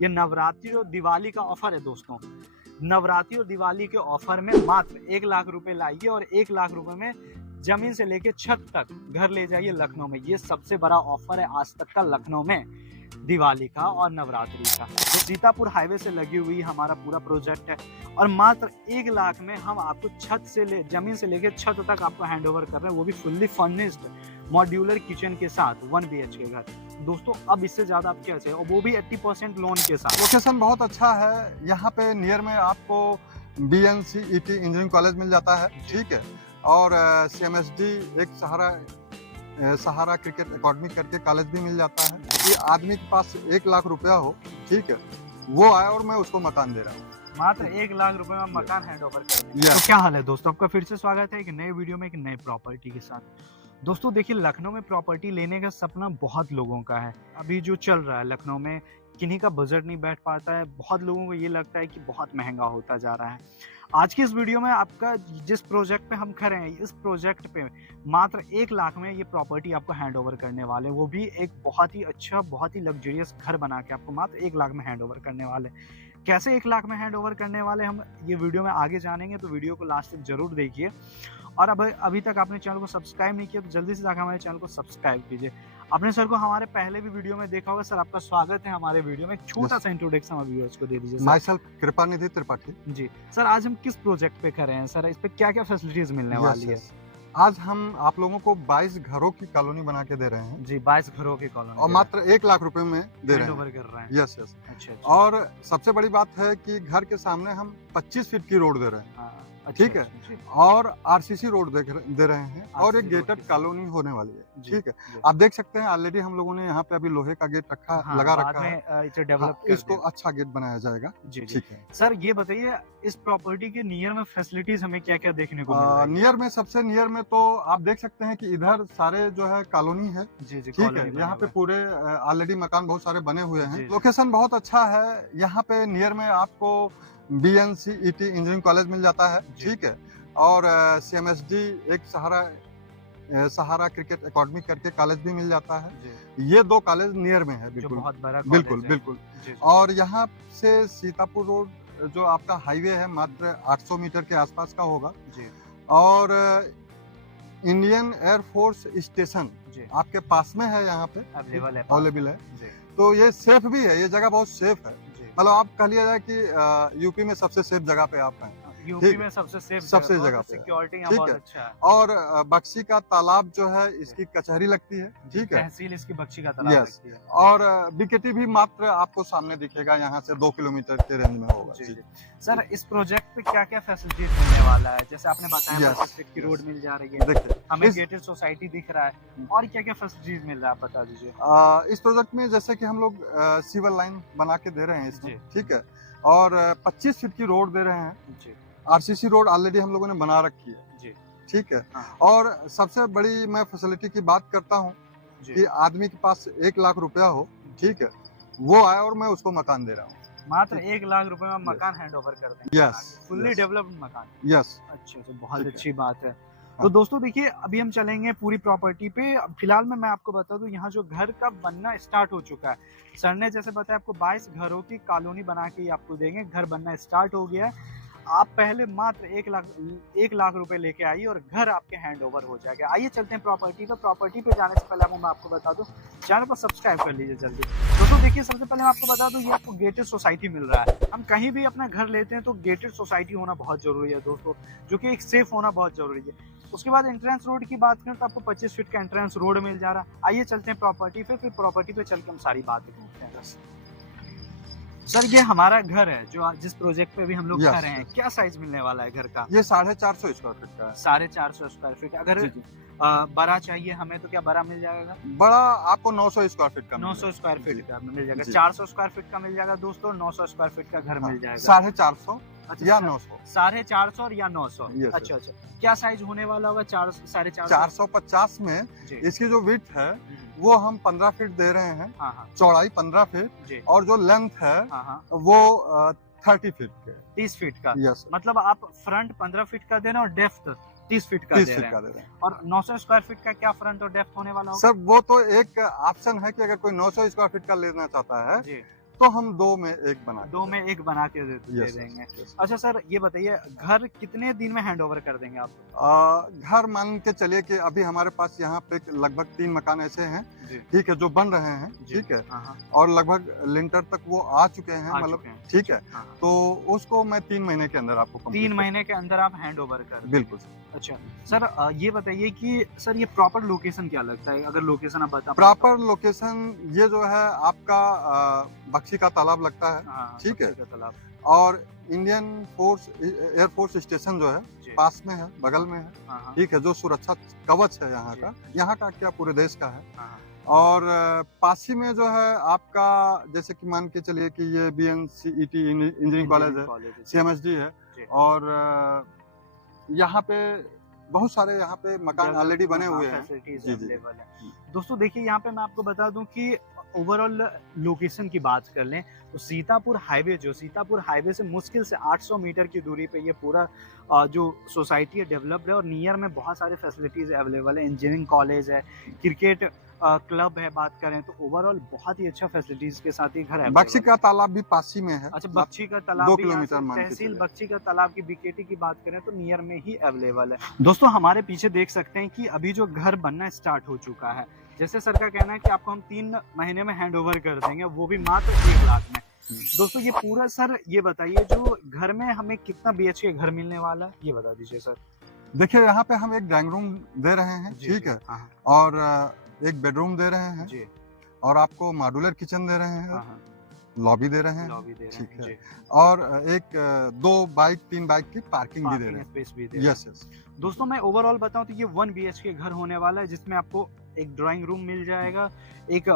ये नवरात्रि और दिवाली का ऑफर है दोस्तों। नवरात्रि और दिवाली के ऑफर में मात्र 1 लाख रुपए लाइए और 1 लाख रुपए में जमीन से लेके छत तक घर ले जाइए लखनऊ में। ये सबसे बड़ा ऑफर है आज तक का लखनऊ में दिवाली का और नवरात्रि का। जो सीतापुर हाईवे से लगी हुई हमारा पूरा प्रोजेक्ट है और मात्र 1 लाख में हम आपको जमीन से लेके छत तक आपको हैंड ओवर कर रहे हैं, वो भी फुल्ली फर्निश्ड मॉड्यूलर किचन के साथ 1 BHK घर। दोस्तों अब इससे ज्यादा आप क्या चाहिए, और वो भी 80% लोन के साथ। लोकेशन बहुत अच्छा है, यहाँ पे नियर में आपको BNCET इंजीनियरिंग कॉलेज मिल जाता है, ठीक है, और CMSD एक सहारा क्रिकेट अकेडमी करके कॉलेज भी मिल जाता है। कि आदमी के पास 1 लाख रुपया हो, ठीक है, वो आए और मैं उसको मकान दे रहा हूँ। मात्र 1 लाख रुपए में मकान हैंड ओवर कर रहे हैं। तो क्या हाल है दोस्तों, आपका फिर से स्वागत है एक नए वीडियो में एक नए प्रॉपर्टी के साथ। दोस्तों देखिए, लखनऊ में प्रॉपर्टी लेने का सपना बहुत लोगों का है। अभी जो चल रहा है लखनऊ में, किन्हीं का बजट नहीं बैठ पाता है, बहुत लोगों को ये लगता है कि बहुत महंगा होता जा रहा है। आज की इस वीडियो में आपका जिस प्रोजेक्ट पे हम खड़े हैं, इस प्रोजेक्ट पे मात्र 1 लाख में ये प्रॉपर्टी आपको हैंड ओवर करने वाले, वो भी एक बहुत ही अच्छा, बहुत ही लग्जरियस घर बना के आपको मात्र 1 लाख में हैंड ओवर करने वाले। कैसे 1 लाख में हैंड ओवर करने वाले हम ये वीडियो में आगे जानेंगे, तो वीडियो को लास्ट तक जरूर देखिए। और अब अभी तक आपने चैनल को सब्सक्राइब नहीं किया तो जल्दी से जाकर हमारे चैनल को सब्सक्राइब कीजिए। आपने सर को हमारे पहले भी वीडियो में देखा होगा। सर आपका स्वागत है हमारे वीडियो में। एक छोटा सा इंट्रोडक्शन हम व्यूअर्स को दे दीजिए। Myself Kripanidhi Tripathi ji sir, आज हम किस प्रोजेक्ट पे कर रहे हैं सर, इस पे क्या क्या फैसिलिटीज मिलने वाली है? आज हम आप लोगों को 22 घरों की कॉलोनी बना के दे रहे हैं जी, 22 घरों की कॉलोनी और मात्र 1 लाख रुपए में दे रहे हैं। कर रहे हैं। Yes yes. अच्छा। और सबसे बड़ी बात है कि घर के सामने हम 25 फीट की रोड दे रहे हैं, ठीक है, और RCC रोड दे रहे हैं और एक गेटेड कॉलोनी होने वाली है, ठीक है। आप देख सकते हैं ऑलरेडी हम लोगों ने यहाँ पे अभी लोहे का गेट लगा रखा है, इसे डेवलप इसको अच्छा गेट बनाया जाएगा, ठीक है। सर ये बताइए, इस प्रॉपर्टी के नियर में फैसिलिटीज हमें क्या क्या देखने को मिलेगा? नियर में सबसे नियर में तो आप देख सकते हैं कि इधर सारे जो है कॉलोनी है, ठीक है। यहाँ पे पूरे ऑलरेडी मकान बहुत सारे बने हुए हैं। लोकेशन बहुत अच्छा है, यहाँ पे नियर में आपको BNCET इंजीनियरिंग कॉलेज मिल जाता है, ठीक है, और CMSD एक सहारा क्रिकेट अकेडमी करके कॉलेज भी मिल जाता है। ये 2 कॉलेज नियर में है, बिल्कुल बहुत बड़ा बिल्कुल बिल्कुल। और यहाँ से सीतापुर रोड जो आपका हाईवे है मात्र 800 मीटर के आसपास का होगा। और इंडियन एयरफोर्स स्टेशन आपके पास में है, यहाँ पे अवेलेबल है। तो ये सेफ भी है, ये जगह बहुत सेफ है। मतलब आप कह लिया जाए कि यूपी में सबसे सेफ जगह पे आप हैं। यूपी में सबसे जगह पे सिक्योरिटी यहाँ बहुत अच्छा है। और बक्शी का तालाब जो है, इसकी कचहरी लगती है, ठीक है, तहसील इसकी बक्शी का तालाब लगती है। और BKT भी मात्र आपको सामने दिखेगा, यहाँ से 2 किलोमीटर के रेंज में होगा। जी। सर इस प्रोजेक्ट पे क्या क्या फैसिलिटीज मिलने वाला है? जैसे आपने बताया 25 फीट की रोड मिल जा रही है, देखिए हमें गेटेड सोसाइटी दिख रहा है, और क्या क्या फैसिलिटीज मिल रहा है बता दीजिए। इस प्रोजेक्ट में जैसे कि हम लोग सिविल लाइन बना के दे रहे हैं इसमें, ठीक है, और 25 फीट की रोड दे रहे हैं। RCC रोड ऑलरेडी हम लोगों ने बना रखी है, ठीक है। और सबसे बड़ी मैं फैसिलिटी की बात करता हूँ कि आदमी के पास 1 लाख रुपया हो, ठीक है, वो आए और मैं उसको मकान दे रहा हूँ। मात्र 1 लाख रुपए में मकान हैंड ओवर कर देंगे। यस, फुल्ली डेवलप्ड मकान। यस। अच्छा, तो बहुत अच्छी बात है। तो दोस्तों देखिए, अभी हम चलेंगे पूरी प्रॉपर्टी पे। फिलहाल में मैं आपको बता दूं, यहाँ जो घर का बनना स्टार्ट हो चुका है। सर ने जैसे बताया आपको 22 घरों की कॉलोनी बना के आपको देंगे, घर बनना स्टार्ट हो गया है। आप पहले मात्र 1 लाख रुपए लेके आइए और घर आपके हैंड ओवर हो जाएगा। आइए चलते हैं प्रॉपर्टी पे। प्रॉपर्टी पे जाने से पहले मैं आपको बता दूं, चैनल को सब्सक्राइब कर लीजिए जल्दी। दोस्तों देखिए, सबसे पहले मैं आपको बता दूं, ये आपको गेटेड सोसाइटी मिल रहा है। हम कहीं भी अपना घर लेते हैं तो गेटेड सोसाइटी होना बहुत जरूरी है दोस्तों, जो कि एक सेफ होना बहुत जरूरी है। उसके बाद एंट्रेंस रोड की बात करें तो आपको 25 फीट का एंट्रेंस रोड मिल जा रहा है। आइए चलते हैं प्रॉपर्टी पे, फिर प्रॉपर्टी पे चल के हम सारी बातें करते हैं। सर ये हमारा घर है जो जिस प्रोजेक्ट पे भी हम लोग कर रहे हैं, क्या साइज मिलने वाला है घर का? ये 450 स्क्वायर फीट का है। 450 स्क्वायर फीट। अगर बड़ा चाहिए हमें तो क्या बड़ा मिल जाएगा? बड़ा आपको 900 स्क्वायर फीट का 900 स्क्वायर फीट का मिल जाएगा। 400 स्क्वायर फीट का मिल जाएगा दोस्तों, 900 स्क्वायर फीट का घर मिल जाएगा। 450 या 900, 450 और या 900। अच्छा अच्छा, क्या साइज होने वाला होगा? 450 में इसकी जो विड्थ है वो हम 15 फीट दे रहे हैं, चौड़ाई 15 फीट, और जो लेंथ है वो 30 फीट के 30 फीट का। यस। मतलब आप फ्रंट 15 फीट का दे रहे हैं और डेप्थ 30 फीट का दे रहे हैं। और 900 स्क्वायर फीट का क्या फ्रंट और डेप्थ होने वाला होगा? सर वो तो एक ऑप्शन है कि अगर कोई 900 स्क्वायर फीट का लेना चाहता है तो हम 2 में 1 बना 2 में 1 बना के दे देंगे। अच्छा सर, ये बताइए घर कितने दिन में हैंड ओवर कर देंगे आप? घर मान के चलिए कि अभी हमारे पास यहाँ पे लगभग 3 मकान ऐसे हैं, ठीक है, जो बन रहे हैं, ठीक है, और लगभग लिंटर तक वो आ चुके हैं, मतलब ठीक है, तो उसको मैं 3 महीने के अंदर आपको 3 महीने के अंदर आप हैंड ओवर कर? बिल्कुल। अच्छा सर, ये बताइए कि सर ये प्रॉपर लोकेशन क्या लगता है, अगर लोकेशन आप बता? प्रॉपर लोकेशन ये जो है आपका बख्शी का तालाब लगता है, ठीक है, तालाब, और इंडियन फोर्स एयरफोर्स स्टेशन जो है पास में है, बगल में है, ठीक है, जो सुरक्षा कवच है यहाँ का क्या पूरे देश का है। और पासी में जो है आपका, जैसे कि मान के चलिए कि ये BNCET इंजीनियरिंग कॉलेज है, CMSD है, और यहाँ पे बहुत सारे यहाँ पे मकान ऑलरेडी बने हुए हैं। दोस्तों देखिए, यहाँ पे मैं आपको बता दूं कि ओवरऑल लोकेशन की बात कर लें तो सीतापुर हाईवे से मुश्किल से 800 मीटर की दूरी पे ये पूरा जो सोसाइटी है डेवलप्ड है, और नियर में बहुत सारे फैसिलिटीज अवेलेबल है, इंजीनियरिंग कॉलेज है, क्रिकेट क्लब है, बात करें तो ओवरऑल बहुत ही अच्छा फैसिलिटीज के साथ ही घर है। बख्शी का तालाब भी पास ही में है। अच्छा, बख्शी का तालाब 2 किलोमीटर तहसील बख्शी का तालाब की BKT की बात करें तो नियर में ही अवेलेबल है। दोस्तों हमारे पीछे देख सकते हैं कि अभी जो घर बनना स्टार्ट हो चुका है, जैसे सर का कहना है कि आपको हम 3 महीने में हैंड ओवर कर देंगे, वो भी मात्र 1 लाख में। दोस्तों ये पूरा, सर ये बताइए जो घर में हमें कितना BHK घर मिलने वाला है, ये बता दीजिए सर। देखिए यहाँ पे हम एक ड्राइंग रूम दे रहे हैं, ठीक है, और एक बेडरूम दे रहे हैं जी, और आपको मॉड्यूलर किचन दे रहे हैं, लॉबी दे रहे हैं, ठीक है, और एक 2 बाइक 3 बाइक की पार्किंग भी दे रहे हैं। यस। दोस्तों मैं ओवरऑल बताऊं तो ये 1 BHK घर होने वाला है, जिसमें आपको एक ड्राइंग रूम मिल जाएगा, एक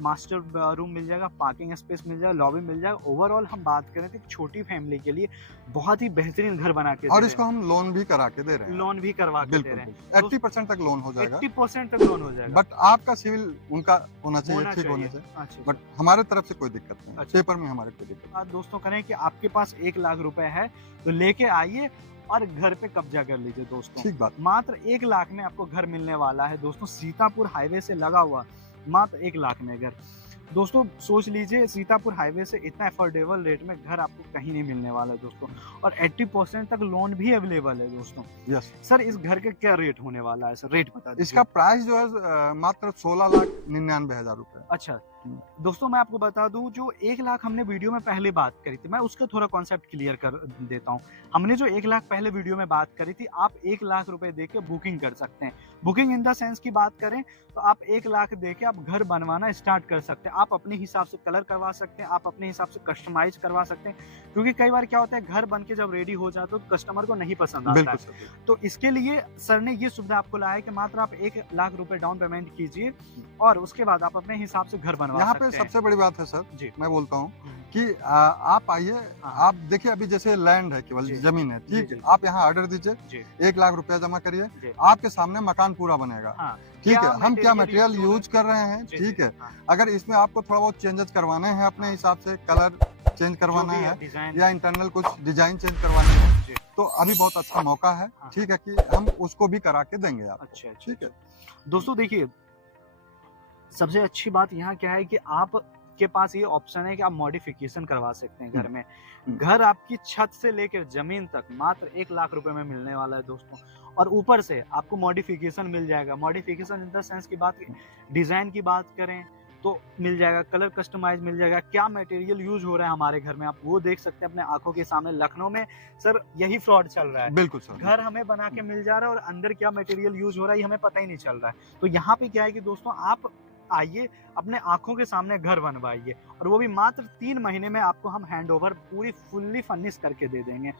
मास्टर रूम मिल जाएगा, पार्किंग स्पेस मिल जाएगा, लॉबी मिल जाएगा। ओवरऑल हम बात करें तो एक छोटी फैमिली के लिए बहुत ही बेहतरीन घर बना के, और इसको हम लोन भी करा के दे रहे हैं। लोन भी करवा के दे रहे हैं, 80% तक लोन हो जाएगा। 80% तक लोन हो जाएगा, बट आपका सिविल उनका होना चाहिए, ठीक होना चाहिए, बट हमारे तरफ से कोई दिक्कत नहीं, पेपर में हमारे कोई दिक्कत। दोस्तों करें कि आपके पास 1 लाख रुपए है तो लेके आइए और घर पे कब्जा कर लीजिए दोस्तों। ठीक बात। मात्र 1 लाख में आपको घर मिलने वाला है दोस्तों, सीतापुर हाईवे से लगा हुआ, मात्र 1 लाख में घर। दोस्तों सोच लीजिए, सीतापुर हाईवे से इतना अफोर्डेबल रेट में घर आपको कहीं नहीं मिलने वाला है दोस्तों, और 80% तक लोन भी अवेलेबल है दोस्तों। यस सर, इस घर का क्या रेट होने वाला है सर, रेट बता दीजिए। इसका प्राइस जो है मात्र 16,99,000 रुपए। अच्छा दोस्तों मैं आपको बता दूं, जो 1 लाख हमने वीडियो में पहले बात करी थी, मैं उसका थोड़ा कॉन्सेप्ट क्लियर कर देता हूं। हमने जो 1 लाख पहले वीडियो में बात करी थी, आप 1 लाख रुपए देके बुकिंग कर सकते हैं। बुकिंग इन द सेंस की बात करें तो आप 1 लाख देके आप घर बनवाना स्टार्ट कर सकते हैं। आप अपने हिसाब से कलर करवा सकते हैं, आप अपने हिसाब से कस्टमाइज करवा सकते हैं, क्योंकि कई बार क्या होता है घर बन के जब रेडी हो जाता है तो कस्टमर को नहीं पसंद आता है। तो इसके लिए सर ने ये सुविधा आपको लाया है कि मात्र आप 1 लाख रुपए डाउन पेमेंट कीजिए और उसके बाद आप अपने हिसाब से घर बनवा सकते हैं। यहाँ पे सबसे बड़ी बात है सर जी, मैं बोलता हूँ कि आप आइए, आप देखिए अभी जैसे लैंड है, केवल जमीन है, ठीक है, आप यहाँ ऑर्डर दीजिए, 1 लाख रुपया जमा करिए, आपके सामने मकान पूरा बनेगा। ठीक है, हम क्या मटेरियल यूज कर रहे हैं, ठीक है, अगर इसमें आपको थोड़ा बहुत चेंजेस करवाने हैं अपने हिसाब से, कलर चेंज करवाना है या इंटरनल कुछ डिजाइन चेंज करवाना है, तो अभी बहुत अच्छा मौका है, ठीक है, कि हम उसको भी करा के देंगे आप। अच्छा, ठीक है दोस्तों, देखिए सबसे अच्छी बात यहाँ क्या है कि आप के पास ये ऑप्शन है कि आप मॉडिफिकेशन करवा सकते हैं घर में। घर आपकी छत से लेकर जमीन तक मात्र 1 लाख रुपए में मिलने वाला है दोस्तों, और ऊपर से आपको मॉडिफिकेशन मिल जाएगा। मॉडिफिकेशन इन द सेंस की बात, डिजाइन की बात करें तो मिल जाएगा, कलर कस्टमाइज मिल जाएगा, क्या मटेरियल यूज हो रहा है हमारे घर में आप वो देख सकते हैं अपने आंखों के सामने। लखनऊ में सर यही फ्रॉड चल रहा है, बिल्कुल सर, घर हमें बना के मिल जा रहा है और अंदर क्या मटेरियल यूज हो रहा है ये हमें पता ही नहीं चल रहा है। तो यहाँ पे क्या है कि दोस्तों आप आइए, अपने आंखों के सामने घर बनवाइए, और वो भी मात्र 3 महीने में आपको हम हैंडओवर पूरी फुल्ली फर्निश करके दे देंगे।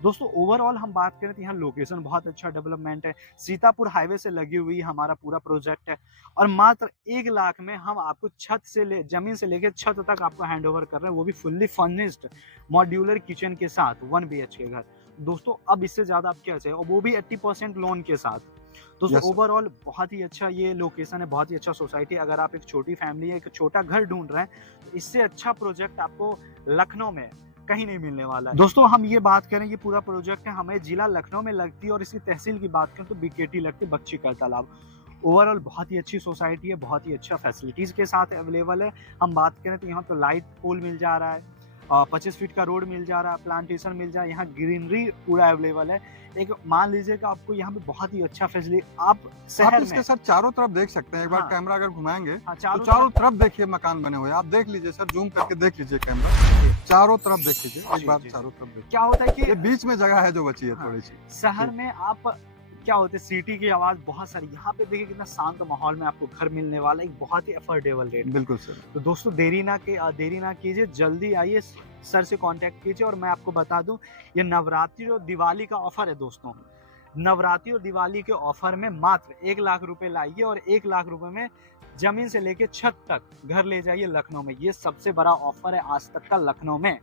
दोस्तों ओवरऑल हम बात करें तो यहाँ लोकेशन बहुत अच्छा डेवलपमेंट है, सीतापुर हाईवे से लगी हुई हमारा पूरा प्रोजेक्ट है, और मात्र 1 लाख में हम आपको छत से जमीन से लेकर छत तक आपको हैंडओवर कर रहे हैं, वो भी फुल्ली फर्निश्ड मॉड्यूलर किचन के साथ 1 BHK घर। दोस्तों अब इससे ज्यादा आप क्या चाहिए, और वो भी 80% लोन के साथ। दोस्तों ओवरऑल बहुत ही अच्छा ये लोकेशन है, बहुत ही अच्छा सोसाइटी। अगर आप एक छोटी फैमिली है, एक छोटा घर ढूंढ रहे हैं, तो इससे अच्छा प्रोजेक्ट आपको लखनऊ में कहीं नहीं मिलने वाला है। दोस्तों हम ये बात करें, ये पूरा प्रोजेक्ट है हमें जिला लखनऊ में लगती है, और इसकी तहसील की बात करें तो BKT लगती है, बख्शी का तालाब। ओवरऑल बहुत ही अच्छी सोसाइटी है, बहुत ही अच्छा फैसिलिटीज़ के साथ अवेलेबल है। हम बात करें तो यहाँ तो लाइट पोल मिल जा रहा है, 25 फीट का रोड मिल जा रहा है, प्लांटेशन मिल जा रहा है, यहाँ ग्रीनरी पूरा अवेलेबल है। एक मान लीजिए कि आपको यहाँ पे बहुत ही अच्छा फैसिलिटी आप शहर इसके में सर चारों तरफ देख सकते हैं। एक बार हाँ। कैमरा अगर घुमाएंगे हाँ, तो चारों तरफ देखिए मकान बने हुए हैं। आप देख लीजिए सर, जूम करके देख लीजिए कैमरा, चारों तरफ देख लीजिए एक बार, चारों तरफ देखिए। क्या होता है कि ये बीच में जगह है जो बची है थोड़ी सी। शहर में आप क्या होते है, सिटी की आवाज बहुत सारी, यहाँ पे देखिए कितना शांत माहौल में आपको घर मिलने वाला है, एक बहुत ही अफोर्डेबल रेट। बिल्कुल सर। तो दोस्तों देरी ना कीजिए, जल्दी आइए, सर से कांटेक्ट कीजिए। और मैं आपको बता दूं, ये नवरात्रि और दिवाली का ऑफर है दोस्तों। नवरात्रि और दिवाली के ऑफर में मात्र 1 लाख रुपए लाइए और 1 लाख रुपए में जमीन से लेके छत तक घर ले जाइए लखनऊ में। ये सबसे बड़ा ऑफर है आज तक का लखनऊ में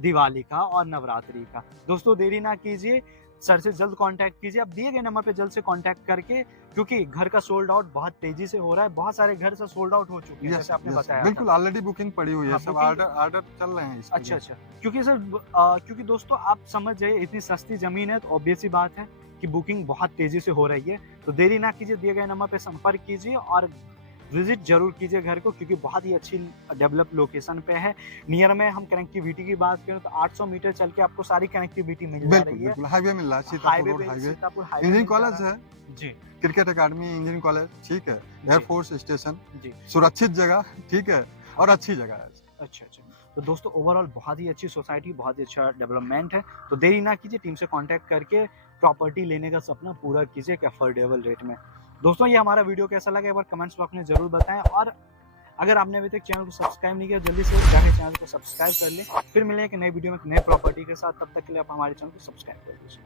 दिवाली का और नवरात्रि का। दोस्तों देरी ना कीजिए, सर से जल्द कांटेक्ट कीजिए। आप दिए गए नंबर पे जल्द से कांटेक्ट करके, क्योंकि घर का सोल्ड आउट बहुत तेजी से हो रहा है, बहुत सारे घर से सोल्ड आउट हो चुके हैं जैसे आपने बताया। बिल्कुल ऑलरेडी बुकिंग पड़ी हुई है। हाँ, सब ऑर्डर चल रहे हैं इसके। अच्छा, क्योंकि सर क्योंकि दोस्तों आप समझ जाइए, इतनी सस्ती जमीन है तो ऑब्वियस सी बात है कि बुकिंग बहुत तेजी से हो रही है। तो देरी ना कीजिए, दिए गए नंबर पे संपर्क कीजिए और विजिट जरूर कीजिए घर को, क्योंकि बहुत ही अच्छी डेवलप लोकेशन पे है। नियर में हम कनेक्टिविटी की बात करें तो 800 मीटर चल के आपको सारी कनेक्टिविटी मिल जा रही है। हाईवे मिल रहा है, highway Sitapur highway, engineering college है जी, क्रिकेट एकेडमी, इंजीनियरिंग कॉलेज, ठीक है, एयरफोर्स स्टेशन जी, सुरक्षित जगह, ठीक है, और अच्छी जगह है। अच्छा। तो दोस्तों ओवरऑल बहुत ही अच्छी सोसाइटी, बहुत ही अच्छा डेवलपमेंट है। तो देरी ना कीजिए, टीम से कांटेक्ट करके प्रॉपर्टी लेने का सपना पूरा कीजिए एक अफोर्डेबल रेट में। दोस्तों ये हमारा वीडियो कैसा लगा एक बार कमेंट्स बॉक्स में जरूर बताएं, और अगर आपने अभी तक चैनल को सब्सक्राइब नहीं किया जल्दी से जाकर चैनल को सब्सक्राइब कर लें। फिर मिलेंगे एक नई वीडियो में एक नई प्रॉपर्टी के साथ, तब तक के लिए आप हमारे चैनल को सब्सक्राइब कर लीजिए।